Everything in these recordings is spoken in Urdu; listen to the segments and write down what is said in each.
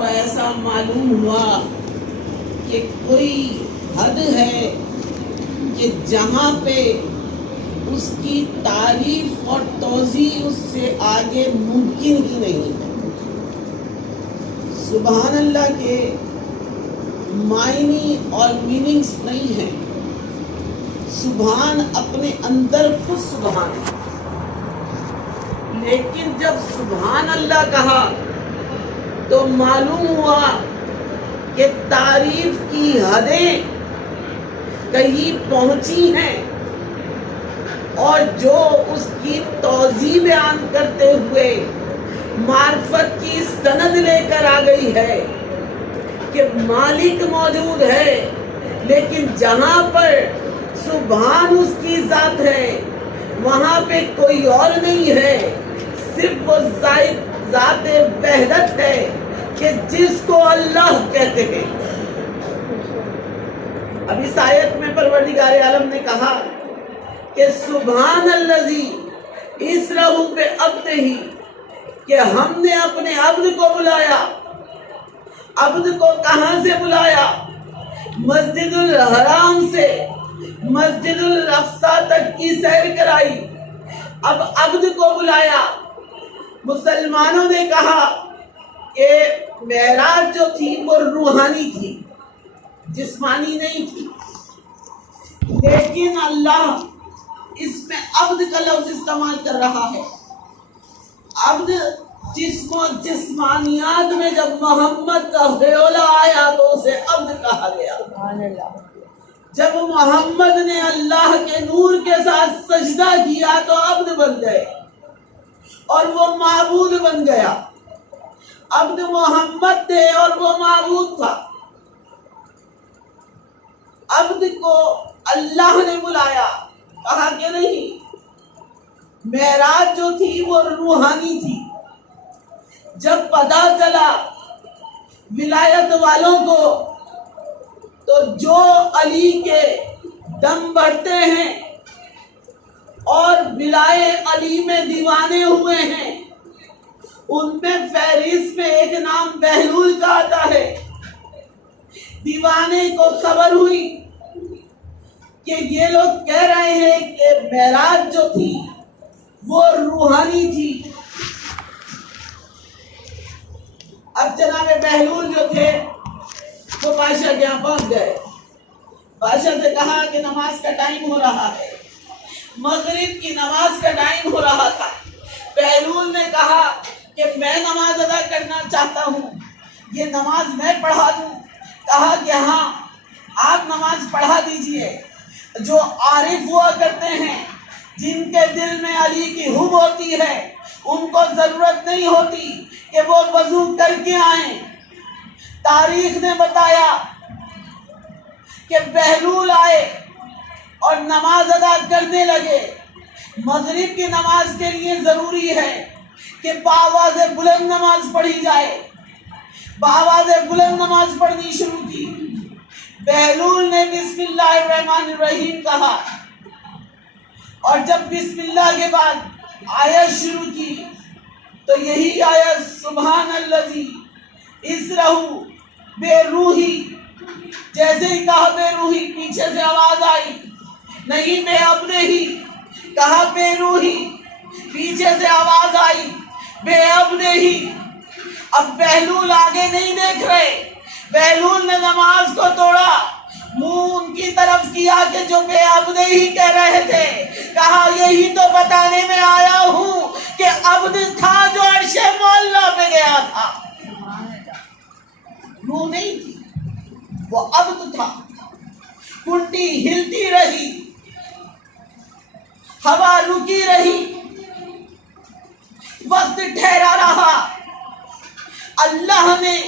تو ایسا معلوم ہوا کہ کوئی حد ہے کہ جہاں پہ اس کی تعریف اور توضیح اس سے آگے ممکن ہی نہیں ہے۔ سبحان اللہ کے معنی اور میننگز نہیں ہیں۔ سبحان اپنے اندر خود سبحان ہے، لیکن جب سبحان اللہ کہا تو معلوم ہوا کہ تعریف کی حدیں کہیں پہنچی ہیں، اور جو اس کی توضیح بیان کرتے ہوئے معرفت کی سند لے کر آ گئی ہے کہ مالک موجود ہے، لیکن جہاں پر سبحان اس کی ذات ہے وہاں پہ کوئی اور نہیں ہے، صرف وہ ذات وحدت ہے کہ جس کو اللہ کہتے ہیں۔ اب اس آیت میں پروردگار عالم نے کہا کہ سبحان الذی اسرہ بعبدہ، کہ ہم نے اپنے عبد کو بلایا۔ عبد کو کہاں سے بلایا؟ مسجد الحرام سے مسجد الاقصی تک کی سیر کرائی، اب عبد کو بلایا۔ مسلمانوں نے کہا کہ معراج جو تھی وہ روحانی تھی، جسمانی نہیں تھی، لیکن اللہ اس میں عبد کا لفظ استعمال کر رہا ہے۔ عبد جسم و جسمانیات میں جب محمد کا خیولہ آیا تو اسے عبد کہا گیا۔ جب محمد نے اللہ کے نور کے ساتھ سجدہ کیا تو عبد بن گئے اور وہ معبود بن گیا۔ عبد محمد تھے اور وہ معبود تھا۔ عبد کو اللہ نے بلایا، کہا کہ نہیں، معراج جو تھی وہ روحانی تھی۔ جب پتہ چلا ولایت والوں کو تو جو علی کے دم بڑھتے ہیں اور ولائے علی میں دیوانے ہوئے ہیں، ان میں فہرست میں ایک نام بہلول کا آتا ہے۔ دیوانے کو خبر ہوئی کہ یہ لوگ کہہ رہے ہیں کہ معراج جو تھی وہ روحانی تھی۔ اب جناب بہلول جو تھے وہ بادشاہ کے یہاں پہنچ گئے، بادشاہ سے کہا کہ نماز کا ٹائم ہو رہا ہے، مغرب کی نماز کا ٹائم ہو رہا تھا۔ بہلول نے کہا کہ میں نماز ادا کرنا چاہتا ہوں، یہ نماز میں پڑھا دوں؟ کہا کہ ہاں، آپ نماز پڑھا دیجئے۔ جو عارف ہوا کرتے ہیں، جن کے دل میں علی کی حب ہوتی ہے، ان کو ضرورت نہیں ہوتی کہ وہ وضو کر کے آئیں۔ تاریخ نے بتایا کہ بہلول آئے اور نماز ادا کرنے لگے۔ مغرب کی نماز کے لیے ضروری ہے کہ بآواز بلند نماز پڑھی جائے۔ بآواز بلند نماز پڑھنی شروع کی۔ بہلول نے بسم اللہ الرحمن الرحیم کہا، اور جب بسم اللہ کے بعد آیت شروع کی تو یہی آیت سبحان الذی اسرہ بے روحی، جیسے ہی کہا بے روحی پیچھے سے آواز آئی، نہیں بے عبد ہی، کہا بے روحی، پیچھے سے آواز آئی بے عبد ہی۔ اب بہلول آگے نہیں دیکھ رہے، بہلول نے نماز کو توڑا، منہ ان کی طرف کیا کہ جو بے عبد ہی کہہ رہے تھے، کہا یہی تو بتانے میں آیا ہوں کہ عبد تھا جو عرش معلیٰ پہ گیا تھا، روح نہیں تھی، وہ عبد تھا۔ کنڈی ہلتی رہی، ہوا رکی رہی، وقت ٹھہرا رہا، اللہ نے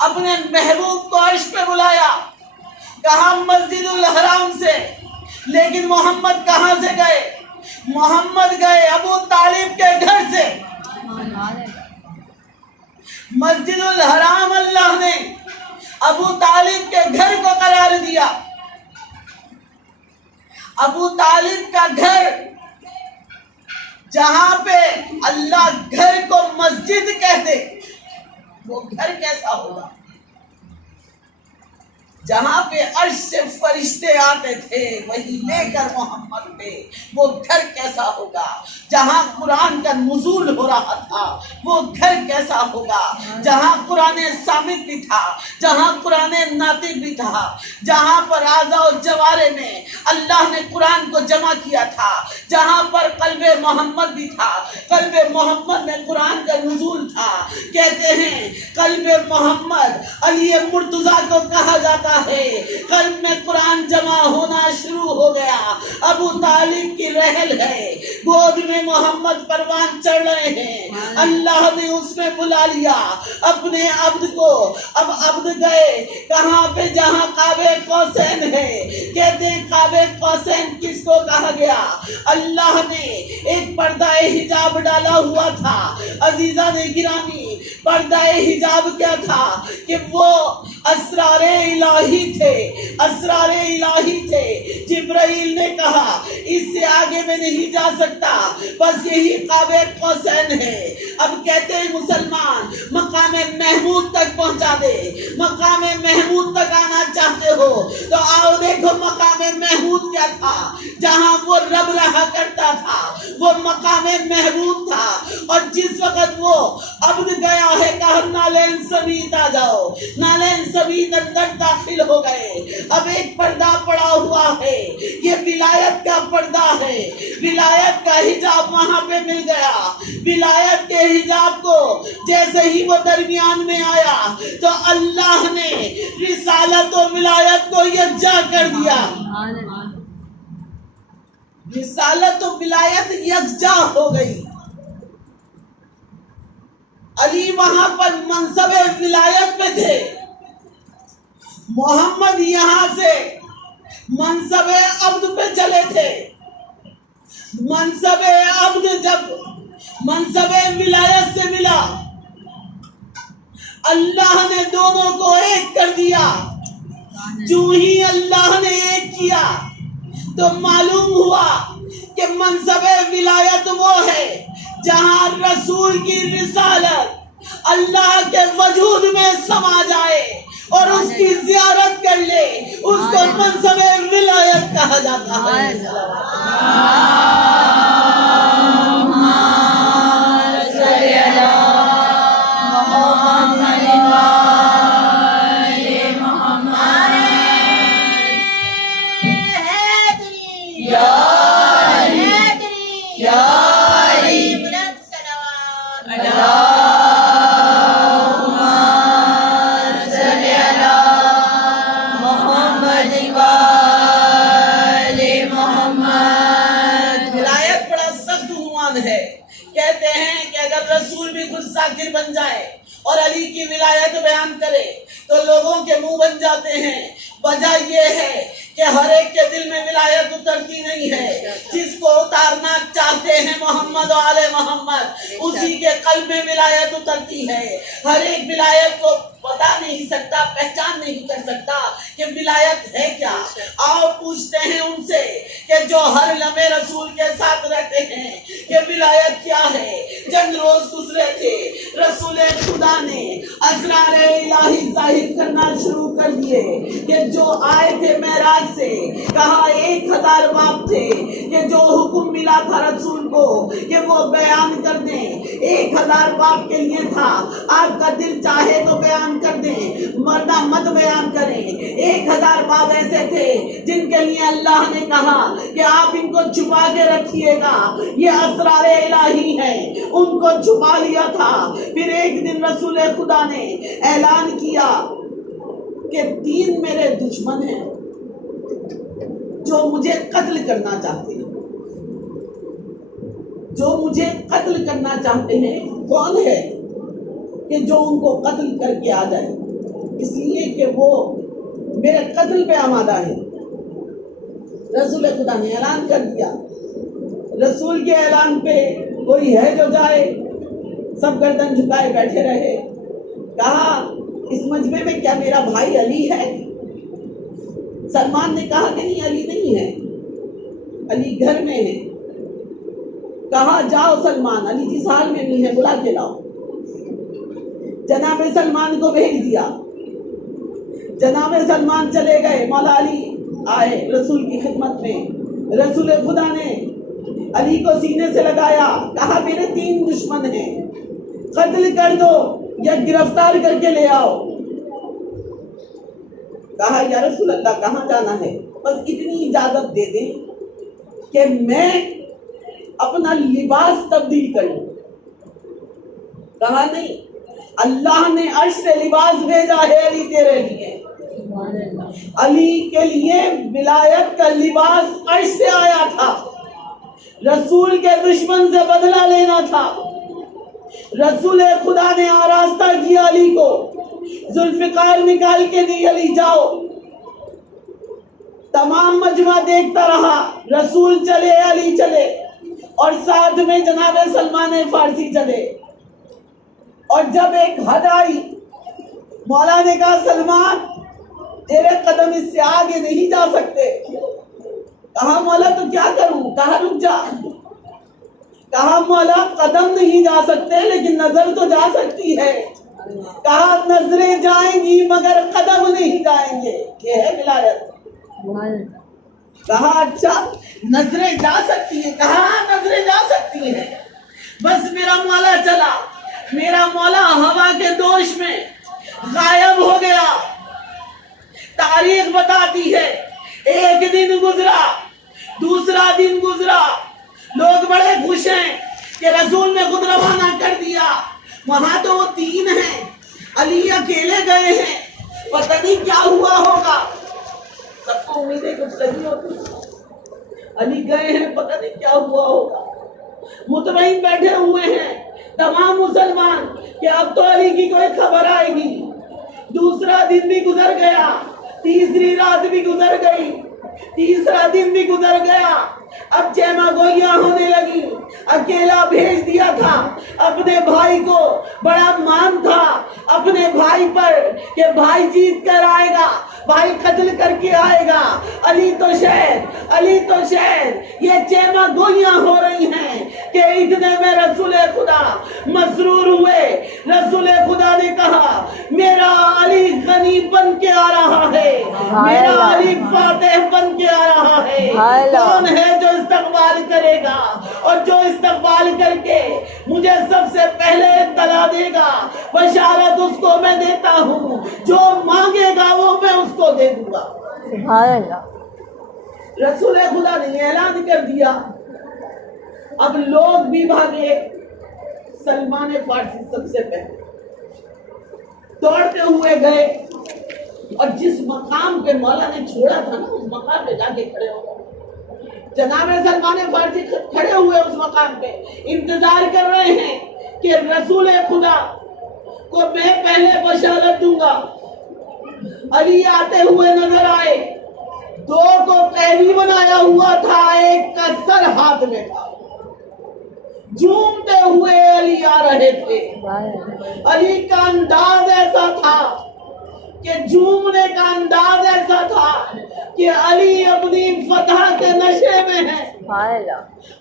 اپنے محبوب کو عرش پہ بلایا، کہا مسجد الحرام سے، لیکن محمد کہاں سے گئے؟ محمد گئے ابو طالب کے گھر سے۔ مسجد الحرام اللہ نے ابو طالب کے گھر کو قرار دیا۔ ابو طالب کا گھر، جہاں پہ اللہ گھر کو مسجد کہہ دے، وہ گھر کیسا ہوگا؟ جہاں پہ عرش سے فرشتے آتے تھے وہی لے کر محمد پہ، وہ گھر کیسا ہوگا؟ جہاں قرآن کا نزول ہو رہا تھا وہ گھر کیسا ہوگا؟ جہاں قرآن صامت بھی تھا، جہاں قرآن ناطق بھی تھا، جہاں پر اعضاء و جوارح میں اللہ نے قرآن کو جمع کیا تھا، جہاں پر قلب محمد بھی تھا، قلب محمد میں قرآن کا نزول تھا۔ کہتے ہیں قلب محمد علی مرتضیٰ کو کہا جاتا ہے، قلب میں قرآن جمع ہونا شروع ہو گیا۔ ابو طالب کی رحل ہے، گود میں محمد پروان چڑھ رہے ہیں، اللہ نے اس میں بلا لیا اپنے عبد کو۔ اب عبد گئے کہاں پہ؟ جہاں قاب قوسین ہے۔ کہتے ہیں قاب قوسین کس کو کہا گیا؟ اللہ نے ایک پردہ حجاب ڈالا ہوا تھا۔ عزیزان گرامی، پردہ حجاب کیا تھا؟ کہ وہ اسرار الہی تھے، اسرار الہی تھے۔ جبرائیل نے کہا اس سے آگے میں نہیں جا سکتا، بس یہی قاب قوسین ہے۔ اب کہتے ہیں مسلمان مقام محمود تک پہنچا دے، مقام محمود تک آنا چاہتے ہو تو آؤ دیکھو مقام محمود کیا تھا۔ جہاں وہ رب رہا کرتا تھا وہ مقام محمود تھا، اور جس وقت وہ عبد گیا ہے کہا نالین سمیت آ جاؤ، نالین سمیت اندر داخل ہو گئے۔ اب ایک پردہ پڑا ہوا ہے، یہ ولایت کا پردہ ہے، ولایت کا حجاب وہاں پہ مل گیا۔ ولایت کے حجاب کو جیسے ہی وہ درمیان میں آیا تو اللہ نے رسالت و ولایت کو یکجا کر دیا۔ رسالت و ولایت یکجا ہو گئی۔ علی وہاں پر منصب ولایت پہ تھے، محمد یہاں سے منصب عبد پہ چلے تھے۔ منصب عبد جب منصب ولایت سے ملا، اللہ نے دونوں کو ایک کر دیا۔ جو ہی اللہ نے ایک کیا تو معلوم ہوا کہ منصب ولایت وہ ہے جہاں رسول کی رسالت اللہ کے وجود میں سما جائے اور اس کی زیارت کر لے، اس کو منصب ولایت کہا جاتا ہے۔ کہتے ہیں کہ اگر رسول بھی خود ذاکر بن جائے اور علی کی ولایت بیان کرے تو لوگوں کے منہ بن جاتے ہیں۔ وجہ یہ ہے کہ ہر ایک کے دل میں ولایت اترتی نہیں ہے۔ جس کو اتارنا چاہتے ہیں محمد و آل محمد، اسی کے قلب میں ولایت اترتی ہے۔ ہر ایک ولایت کو بتا نہیں سکتا، پہچان نہیں کر سکتا کہ ولایت ہے کیا۔ آؤ پوچھتے ہیں ان سے کہ جو ہر لمحے رسول کے ساتھ رہتے ہیں کہ ولایت کیا ہے۔ چند روز گزرے تھے، رسول خدا نے اسرار الہی ظاہر کرنا شروع کر دیے کہ جو آئے تھے معراج سے، کہا 1000 باب تھے کہ جو حکم ملا تھا رسول کو کہ وہ بیان کر دیں، 1000 باب کے لیے تھا۔ آپ کا دل چاہے تو بیان کر دیں، ورنہ مت بیان کریں۔ 1000 باب ایسے تھے جن کے لیے اللہ نے کہا کہ آپ ان کو چھپا کے رکھیے گا، یہ اسرار الہی ہیں، ان کو چھپا لیا تھا۔ پھر ایک دن رسول خدا نے اعلان کیا کہ 3 میرے دشمن ہیں جو مجھے قتل کرنا چاہتے ہیں، جو مجھے قتل کرنا چاہتے ہیں۔ کون ہے کہ جو ان کو قتل کر کے آ جائے، اس لیے کہ وہ میرے قتل پہ آمادہ ہے۔ رسول خدا نے اعلان کر دیا۔ رسول کے اعلان پہ کوئی ہے جو جائے؟ سب گردن جھکائے بیٹھے رہے۔ کہا اس مجمع میں کیا میرا بھائی علی ہے؟ سلمان نے کہا کہ نہیں، علی نہیں ہے، علی گھر میں ہے۔ کہا جاؤ سلمان، علی جس حال میں بھی ہے بلا کے لاؤ۔ جناب سلمان کو بھیج دیا. جناب سلمان چلے گئے. مولا علی آئے رسول کی خدمت میں. رسول خدا نے علی کو سینے سے لگایا, کہا میرے 3 دشمن ہیں, قتل کر دو یا گرفتار کر کے لے آؤ. کہا یا رسول اللہ کہاں جانا ہے؟ بس اتنی اجازت دے دیں کہ میں اپنا لباس تبدیل کر لوں. کہا نہیں, اللہ نے عرش سے لباس بھیجا ہے علی تیرے لیے. علی کے لیے ولایت کا لباس عرش سے آیا تھا. رسول کے دشمن سے بدلہ لینا تھا. رسول خدا نے آراستہ کیا علی کو, ذوالفقار نکال کے دی, علی جاؤ. تمام مجمع دیکھتا رہا. رسول چلے, علی چلے, اور ساتھ میں جناب سلمان فارسی چلے. اور جب ایک حد آئی, مولا نے کہا سلمان تیرے قدم اس سے آگے نہیں جا سکتے. کہا مولا تو کیا کروں؟ کہا رک جا. کہا مولا قدم نہیں جا سکتے لیکن نظر تو جا سکتی ہے. کہا نظریں جائیں گی مگر قدم نہیں جائیں گے. یہ ہے ولایت. کہا اچھا نظریں جا سکتی ہیں؟ کہا نظریں جا سکتی ہیں. بس میرا مولا چلا. میرا مولا ہوا کے دوش میں غائب ہو گیا. تاریخ بتاتی ہے ایک دن گزرا, دوسرا دن گزرا, لوگ بڑے خوش ہیں کہ رسول نے خود روانہ کر دیا. وہاں تو وہ 3 ہیں, علی اکیلے گئے ہیں, پتہ نہیں کیا ہوا ہوگا. سب کو امیدیں کچھ لگی ہوتی, علی گئے ہیں پتہ نہیں کیا ہوا ہوگا. مطمئن بیٹھے ہوئے ہیں تمام مسلمان کہ اب تو علی کی کوئی خبر آئے گی. دوسرا دن بھی گزر گیا, تیسری رات بھی گزر گئی, تیسرا دن بھی گزر گیا. اب چیما گوئیاں ہونے لگی. اکیلا بھیج دیا تھا اپنے بھائی کو, بڑا مان تھا اپنے بھائی پر کہ بھائی جیت کر آئے گا, بھائی قتل کر کے آئے گا. علی تو شہید, علی تو شہید. یہ چیما گوئیاں ہو رہی ہیں کہ اتنے میں رسول خدا مسرور ہوئے. رسول خدا نے کہا میرا علی غنی بن کے آ رہا ہے, میرا علی فاتح بن کے آ رہا ہے. کون ہے جو استقبال کرے گا اور جو استقبال کر کے مجھے سب سے پہلے اطلاع دے گا؟ بشارت اس کو میں دیتا ہوں, جو مانگے گا وہ میں اس کو دے دوں گا. رسول خدا نے اعلان کر دیا. اب لوگ بھی بھاگے. سلمان فارسی سب سے پہلے دوڑتے ہوئے گئے اور جس مقام پہ مولا نے چھوڑا تھا نا اس مقام پہ جا کے کھڑے ہو گئے. جناب سلمان فارسی کھڑے ہوئے اس مقام پہ انتظار کر رہے ہیں کہ رسول خدا کو میں پہلے بشارت دوں گا. علی آتے ہوئے نظر آئے. 2 کو قیدی بنایا ہوا تھا, ایک کا سر ہاتھ میں تھا. جھومتے ہوئے علی آ رہے تھے. علی کا انداز ایسا تھا کہ جھومنے کا انداز ایسا تھا کہ علی اپنی فتح کے نشے میں ہے.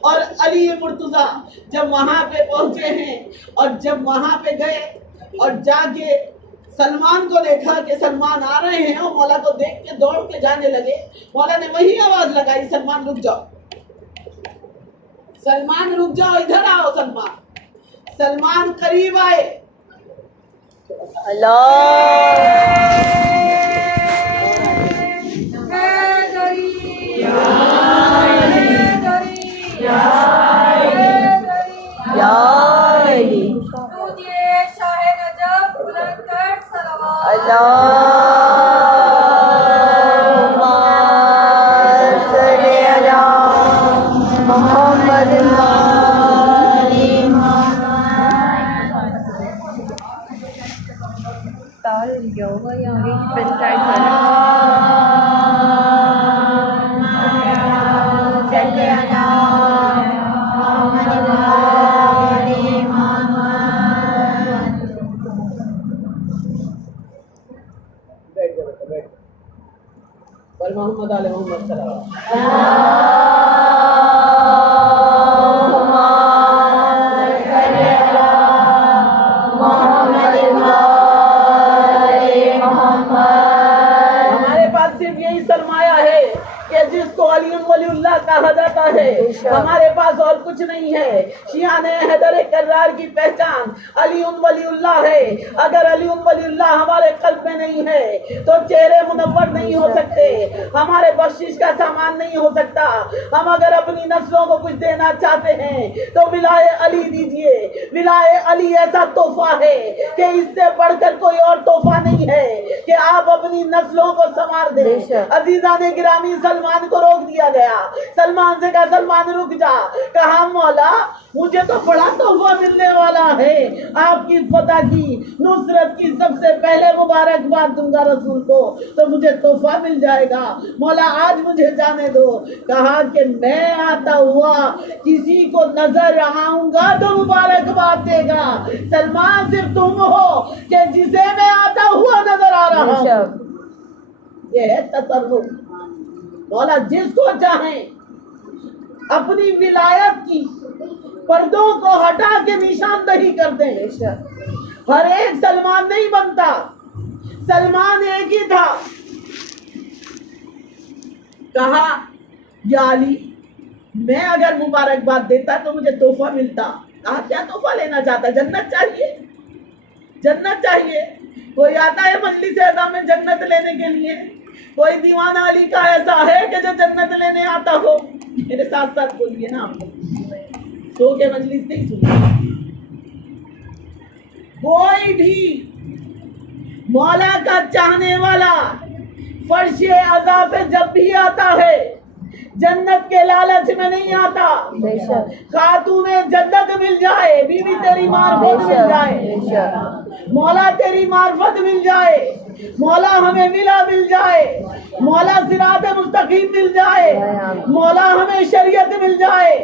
اور علی مرتضیٰ جب وہاں پہ پہنچے ہیں اور جب وہاں پہ گئے اور جا کے سلمان کو دیکھا کہ سلمان آ رہے ہیں, اور مولا کو دیکھ کے دوڑ کے جانے لگے. مولا نے وہی آواز لگائی, سلمان رک جاؤ, سلمان رک جاؤ, ادھر آؤ. سلمان قریب آئے. محمد علیہ محمد صلی اللہ علیہ وسلم. علی ولی اللہ کہا جاتا ہے، ہمارے پاس اور کچھ نہیں ہے۔ شیعہ نے حیدر کرار کی پہچان علی ولی اللہ ہے۔ اگر علی ولی اللہ ہمارے قلب میں نہیں ہے تو چہرے منور نہیں ہو سکتے، ہمارے بخشش کا سامان نہیں ہو سکتا۔ ہم اگر اپنی نسلوں کو کچھ دینا چاہتے ہیں تو ولائے علی دیجئے۔ ولائے علی ایسا تحفہ ہے کہ اس سے بڑھ کر کوئی اور تحفہ نہیں ہے کہ آپ اپنی نسلوں کو سنوار دیں۔ عزیزان گرامی، سلمان کو روک دیا گیا۔ سلمان سے کہا سلمان رک جا، کہا مولا مجھے تو بڑا تحفہ ملنے والا ہے، آپ کی فتح کی نصرت کی سب سے پہلے مبارکباد دوں گا رسول کو تو مجھے تحفہ مل جائے گا، مولا آج مجھے جانے دو۔ کہا کہ میں آتا ہوا کسی کو نظر آؤں گا تو مبارکباد دے گا، سلمان صرف تم ہو کہ جسے میں آتا ہوا نظر آ رہا ہوں۔ یہ ہے تصرف۔ مولا جس کو چاہیں اپنی ولایت کی پردوں کو ہٹا کے نشاندہی کر دیں۔ ہر ایک سلمان نہیں بنتا، سلمان ایک ہی تھا۔ کہا یا علی میں اگر مبارکباد دیتا تو مجھے تحفہ ملتا۔ کہا کیا تحفہ لینا چاہتا؟ جنت چاہیے، جنت چاہیے۔ کوئی آتا ہے مجلس اعظا میں جنت لینے کے لیے؟ کوئی دیوانہ علی کا ایسا ہے کہ جو جنت لینے آتا ہو؟ میرے ساتھ ساتھ بولیے نا، آپ سو کے مجلس نہیں سنی۔ کوئی بھی مولا کا چاہنے والا فرش عزا پہ جب بھی آتا ہے جنت کے لالچ میں نہیں آتا۔ خاتون جنت مل جائے، بیوی تیری معرفت مل جائے، مولا تیری معرفت مل جائے، مولا ہمیں ملا مل جائے، مولا صراط مستقیم مل جائے، مولا ہمیں شریعت مل جائے،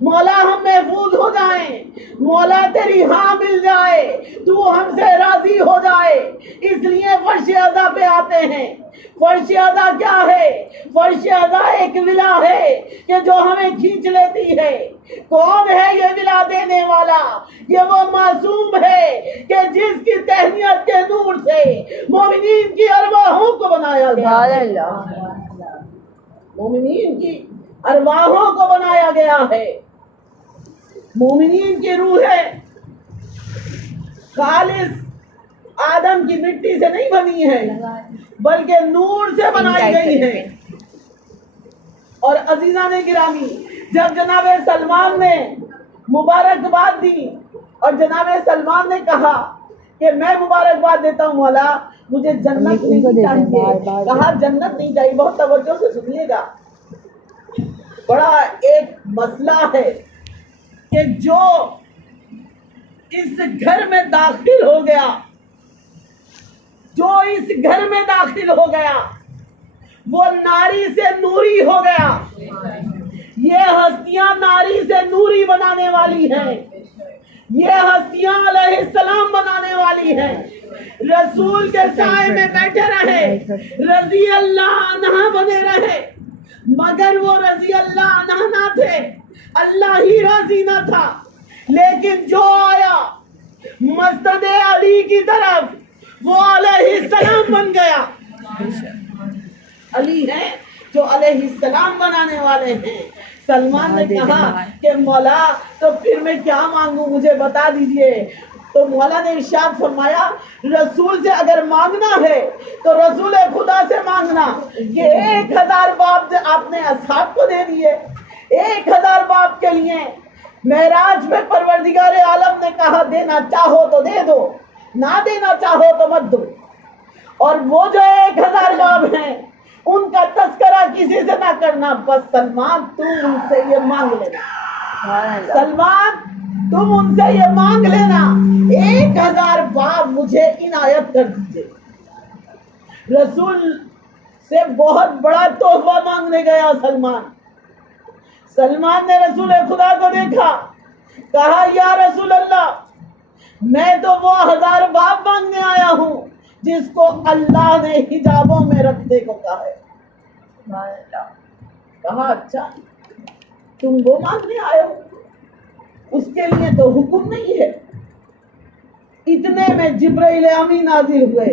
مولا ہم محفوظ ہو جائیں، مولا تیری ہاں مل جائے، تو ہم سے راضی ہو جائے، اس لیے فرش عزا پہ آتے ہیں۔ فرش عزا کیا ہے؟ فرش عزا ایک ولا ہے کہ جو ہمیں کھینچ لیتی ہے۔ کون ہے یہ ولا دینے والا؟ یہ وہ معصوم ہے کہ جس کی تہنیت کے نور سے مومنین کی ارواحوں کو بنایا گیا، مومنین کی ارواحوں کو بنایا گیا ہے۔ مومنین کی روحیں خالص آدم کی مٹی سے نہیں بنی ہے بلکہ نور سے بنائی گئی ہے۔ اور عزیزان گرامی، جب جناب سلمان نے مبارکباد دی اور جناب سلمان نے کہا کہ میں مبارکباد دیتا ہوں مولا مجھے جنت نہیں چاہیے، کہا جنت نہیں چاہیے، بہت توجہ سے سنیے گا، بڑا ایک مسئلہ ہے کہ جو اس گھر میں داخل ہو گیا، جو اس گھر میں داخل ہو گیا وہ ناری سے نوری ہو گیا۔ یہ ہستیاں ناری سے نوری بنانے والی ہیں، یہ ہستیاں علیہ السلام بنانے والی ہیں۔ رسول کے سائے میں بیٹھے رہے، رضی اللہ عنہ بنے رہے، مگر وہ رضی اللہ عنہ نہ تھے، اللہ ہی راضی نہ تھا۔ لیکن جو آیا مسجد علی کی طرف وہ علیہ السلام بن گیا۔ علی ہیں جو علیہ السلام بنانے والے ہیں۔ سلمان نے کہا کہ مولا تو پھر میں کیا مانگوں، مجھے بتا دیجئے۔ تو مولا نے ارشاد فرمایا رسول سے اگر مانگنا ہے تو رسول خدا سے مانگنا۔ یہ 1000 باب آپ نے اصحاب کو دے دیے، 1000 باب کے لیے معراج پہ پروردگار عالم نے کہا دینا چاہو تو دے دو، نہ دینا چاہو تو مت دو۔ اور وہ جو 1000 باب ہیں ان کا تذکرہ کسی سے نہ کرنا، بس سلمان تم ان سے یہ مانگ لینا، سلمان تم ان سے یہ مانگ لینا 1000 باب مجھے عنایت کر دیجئے۔ رسول سے بہت بڑا تحفہ مانگنے گیا سلمان۔ سلمان نے رسول خدا کو دیکھا، کہا یا رسول اللہ میں تو وہ 1000 باب مانگنے آیا ہوں جس کو اللہ نے حجابوں میں رکھنے کو کہا ہے۔ کہا اچھا تم وہ مانگنے آئے ہو، اس کے لیے تو حکم نہیں ہے۔ اتنے میں جبرائیل امین نازل ہوئے،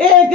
1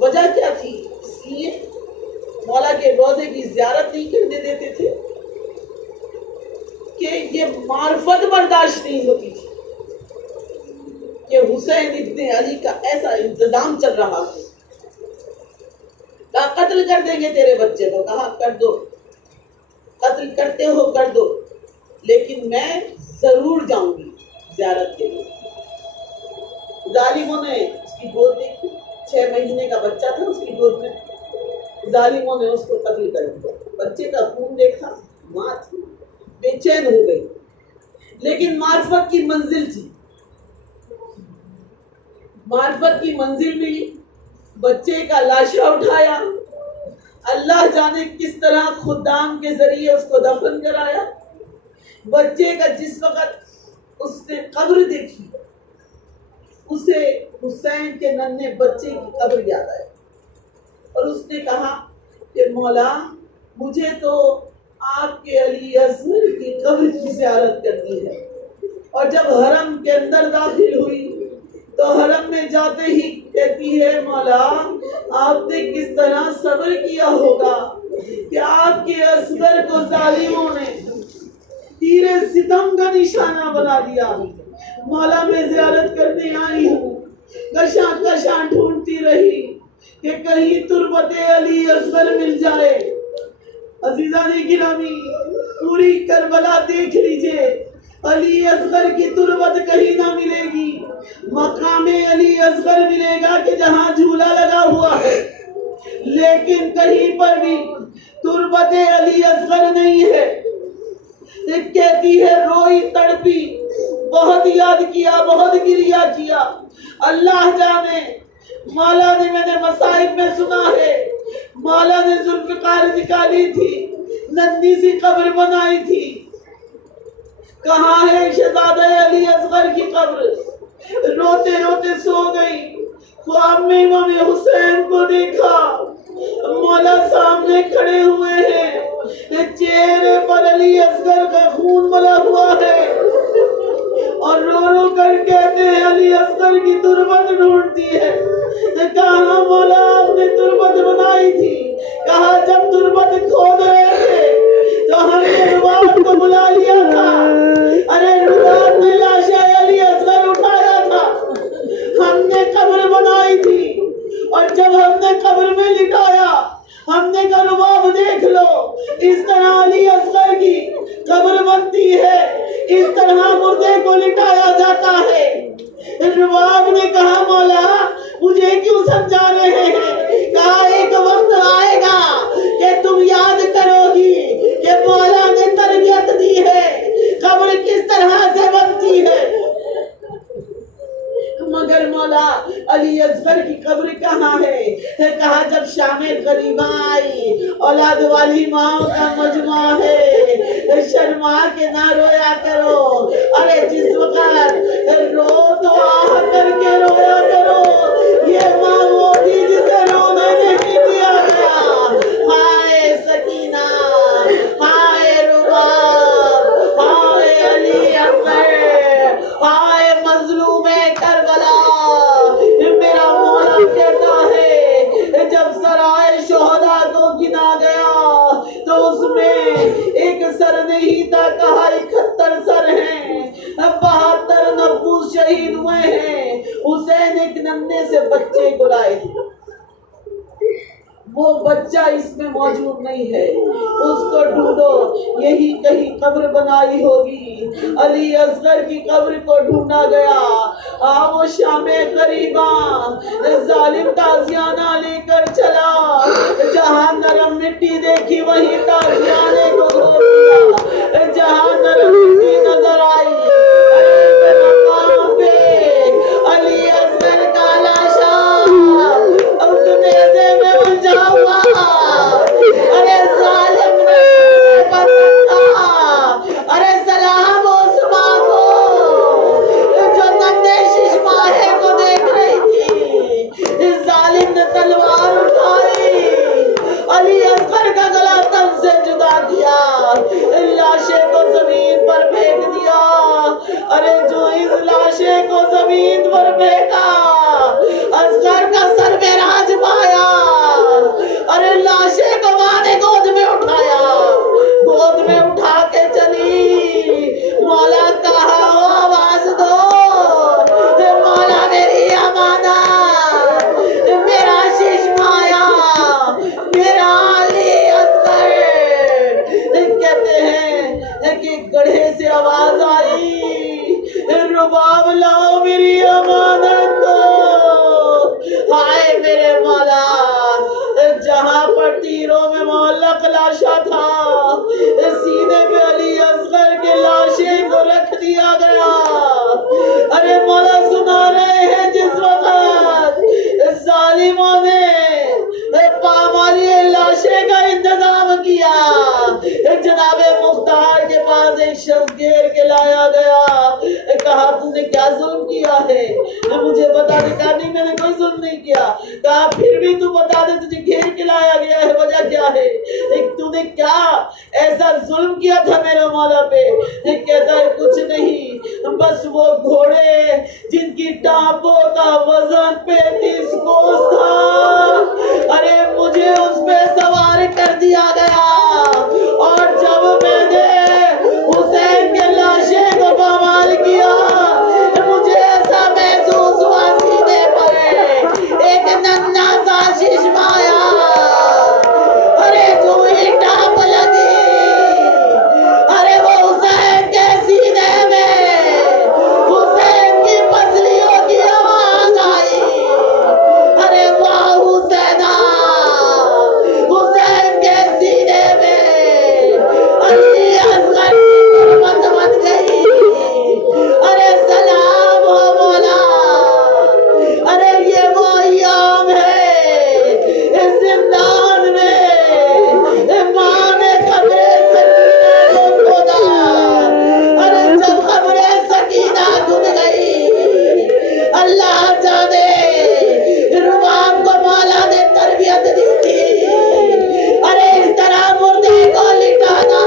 وجہ کیا تھی؟ اس لیے مولا کے روزے کی زیارت نہیں کرنے دیتے تھے کہ یہ معرفت برداشت نہیں ہوتی تھی کہ حسین ابن علی کا ایسا انتظام چل رہا ہے، کہا قتل کر دیں گے تیرے بچے کو، کہا کر دو، قتل کرتے ہو کر دو، لیکن میں ضرور جاؤں گی زیارت کے لیے۔ ظالموں نے اس کی گود دیکھی، 6 مہینے کا بچہ تھا اس کی گود میں، ظالموں نے اس کو قتل کر دیا۔ بچے کا خون دیکھا، ماں تھی بے چین ہو گئی، لیکن معرفت کی منزل تھی، معرفت کی منزل ملی، بچے کا لاشا اٹھایا، اللہ جانے کس طرح خدام کے ذریعے اس کو دفن کرایا۔ بچے کا جس وقت اس نے قبر دیکھی، اسے حسین کے ننھے بچے کی قبر یاد آئی اور اس نے کہا کہ مولا مجھے تو آپ کے علی اصغر کی قبر کی زیارت کرنی ہے۔ اور جب حرم کے اندر داخل ہوئی تو حرم میں جاتے ہی کہتی ہے مولا آپ نے کس طرح صبر کیا ہوگا کہ آپ کے اصغر کو ظالموں نے تیر ستم کا نشانہ بنا دیا۔ مولا میں زیارت کرنے آئی ہوں، کشاں کشاں ڈھونڈتی رہی کہ کہیں تربت علی اصغر مل جائے۔ عزیزان گرامی پوری کربلا دیکھ لیجئے، علی اصغر کی تربت کہیں نہ ملے گی، مقام علی اصغر ملے گا کہ جہاں جھولا لگا ہوا ہے، لیکن کہیں پر بھی تربت علی اصغر نہیں ہے۔ ایک کہتی ہے روئی تڑپی، بہت یاد کیا، بہت گریہ کیا، اللہ جانے مولا نے، میں نے مصائب میں سنا ہے مولا نے ذوالفقار نکالی تھی، ننھی سی قبر بنائی تھی، کہاں ہے شہزادہ علی اصغر کی قبر؟ روتے روتے سو گئی، خواب میں امام حسین کو دیکھا، مولا سامنے کھڑے ہوئے ہیں، چہرے پر علی اصغر کا خون ملا ہوا ہے اور رو رو کر کہتے ہیں علی اصغر کی تربت ڈھونڈتی ہے۔ کہا مولا آپ نے تربت بنائی تھی، کہا جب تربت کھود رہے تھے تو ہم نے رباب کو بلا لیا تھا، ارے رباب نے لاش علی اصغر اٹھایا تھا، ہم نے قبر بنائی تھی اور جب ہم نے قبر میں لٹایا ہم نے کہا رباب دیکھ لو، اس طرح علی اصغر کی قبر بنتی ہے، اس طرح مردے کو لٹایا جاتا ہے۔ رباب نے کہا مولا مجھے کیوں سمجھا رہے ہیں؟ کہا ایک وقت آئے گا کہ تم یاد کرو گی کہ مولا نے تربیت دی ہے، قبر کس طرح سے بنتی ہے۔ مگر مولا علی اصغر کی قبر کہاں ہے؟ کہا جب شام غریباں آئی، اولاد والی ماں کا مجمع ہے، شرما کے نہ رویا کرو، ارے جس وقت رو تو آہ کر کے رویا کرو، یہ ماں وہ تھی جسے رونے نہیں دیا گیا۔ ہائے سکینہ، ہائے رباب، ہائے علی اصغر، ہائے مظلوم کربلا۔ میرا مولا کہتا ہے جب سرائے شہداء کو گنا گیا تو اس میں ایک سر نہیں تھا، کہا 71 سر ہیں، 72 نفوس شہید ہوئے ہیں۔ حسین ایک ننھے سے بچے کو لائے تھے، وہ بچہ اس میں موجود نہیں ہے، اس کو ڈھونڈو، یہی کہیں قبر بنائی ہوگی۔ علی اصغر کی قبر کو ڈھونڈا گیا، وہ شام غریباں ظالم تازیانہ لے کر چلا، جہاں نرم مٹی دیکھی وہیں تازیانے کو گھور دیا، جہاں نرم مٹی نظر آئی مقام پہ علی اصغر کا لاشا اس نیزے میں الجھا ہوا، ارے ظالم نے پکڑا، ارے سلام اس ماں کو جو ننھے شش ماہے کو دیکھ رہی تھی، ظالم نے تلوار اٹھائی، علی اصغر کا گلا تن سے جدا کیا، لاشے کو زمین پر پھینک دیا لاشے کو زمین پر پھینکا، اصغر کا سر میں راج پایا، ارے لاشے کو ماں نے گود میں اٹھایا، گود میں اٹھا کے چلی، مولا کہا آواز دو، مولا میری امانت، میرا ششمایا، میرا علی اصغر۔ کہتے ہیں کہ گڑھے سے آواز آئی، رباب لاؤ میری امانت کو۔ ہائے میرے مولا، جہاں پر تیروں میں معلق لاشا تھا، سینے پہ علی اصغر کے لاشے کو رکھ دیا گیا۔ ارے مولا سنا رہے ہیں جس وقت ظالموں نے پامالی لاشے کا انتظام کیا، جناب مختار کے پاس ایک شخص گھیر کے لایا گیا، کہا تو نے کیا ظلم کیا ہے؟ مجھے بتا دے۔ کہا نہیں میں نے کوئی ظلم نہیں کیا۔ کہا پھر بھی تو بتا دے، تجھے گھیر کے لایا گیا ہے، وجہ کیا ہے؟ تو نے کیا ایسا ظلم کیا تھا میرے مولا پہ؟ کہتا ہے کچھ نہیں، بس وہ گھوڑے جن کی ٹانپوں کا وزن 35 کوس تھا، ارے مجھے اس پہ سوار کر دیا گیا، اور جب میں نے حسین کے لاشے کو پامال کیا، مجھے ایسا محسوس ہوا سینے پر ایک ننھا سا ششمایا، ارے جو ہی ٹاپ لگی، ارے وہ حسین کے سینے میں حسین کی پسلیوں کی آواز آئی، ارے واہ حسینہ، حسین کے سینے میں علی اصغر کی حرمت بن گئی۔ ارے سلام ہو مولا، ارے یہ وہ ایام ہے زندان میں ماں نے قبر سکینہ کو کھودا، ارے جب قبر سکینہ کھد گئی، اللہ جانے رباب کو مولا نے تربیت دی تھی، ارے اس طرح مردے کو لٹانا،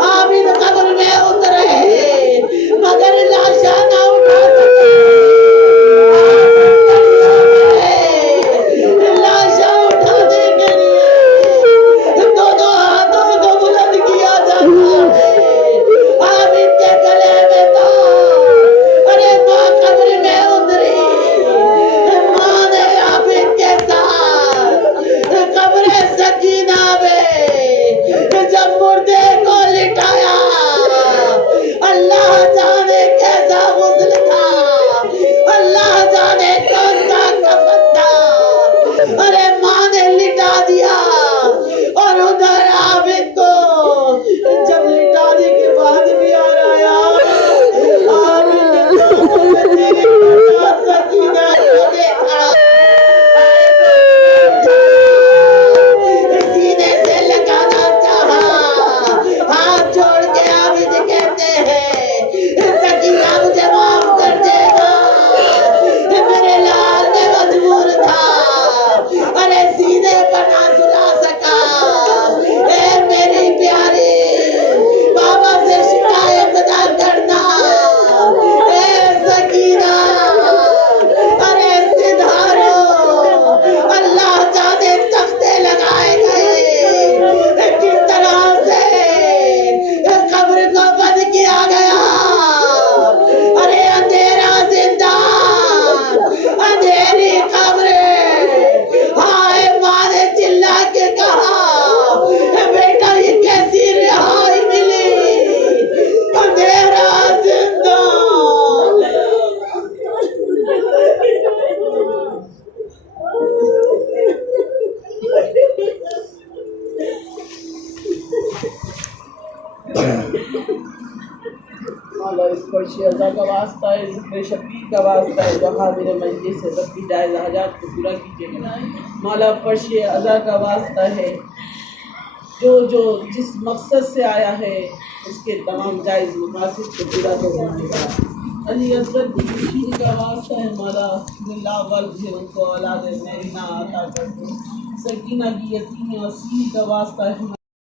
عابد قبر میں اترے مگر لاشا نہ اٹھا سکے، لاشا اٹھانے کے لیے دونوں ہاتھوں کو بلند کیا جاتا ہے، عابد کے گلے میں تو ارے ماں قبر میں اتری، ماں نے عابد کے ساتھ قبر سکینہ میں جب مردے کو لٹایا، اللہ جانے کیسا غسل تھا، اللہ جانے کون سا کفن تھا، ارے ماں نے لٹا دیا، اور ادھر عابد کو جب لٹانے کے بعد بھی آ رہا عابد نے دونوں میں تیری پٹا سکینہ کو دیکھا، سینے سے لگانا چاہا، ہاتھ چھوڑ کے عابد کہتے ہیں سکینہ مجھے معاف کر دے گا، میرے لال میں مجبور تھا، ارے سینے پر نہ سلا سکا، اے میری پیاری بابا سے شکایت نہ کرنا، اے سکینہ، ارے سدھارو، اللہ جانے تختے لگائے گئے، کس طرح سے قبر کو بند کیا گیا، ارے اندھیرا زندان، اندھیری قبر، ہائے ماں نے چلا کے کہا بیٹا یہ کیسی رہائی ملی، اندھیرا زندان۔ مولا اس فرش ازا کا واسطہ ہے، ذکر شفیع کا واسطہ ہے، جو حاضر مجلس سے سب کی جائز حاجات کو پورا کیجیے گا۔ مولا فرش ازا کا واسطہ ہے، جو جس مقصد سے آیا ہے اس کے تمام جائز مقاصد کو پورا کرنے کا۔ علی اصغر کی خوشی کا واسطہ ہے مولا، اللہ والد ان کو اولاد میرینہ عطا کر دو۔ سکینہ کی یتیمی اور سیل کا واسطہ ہے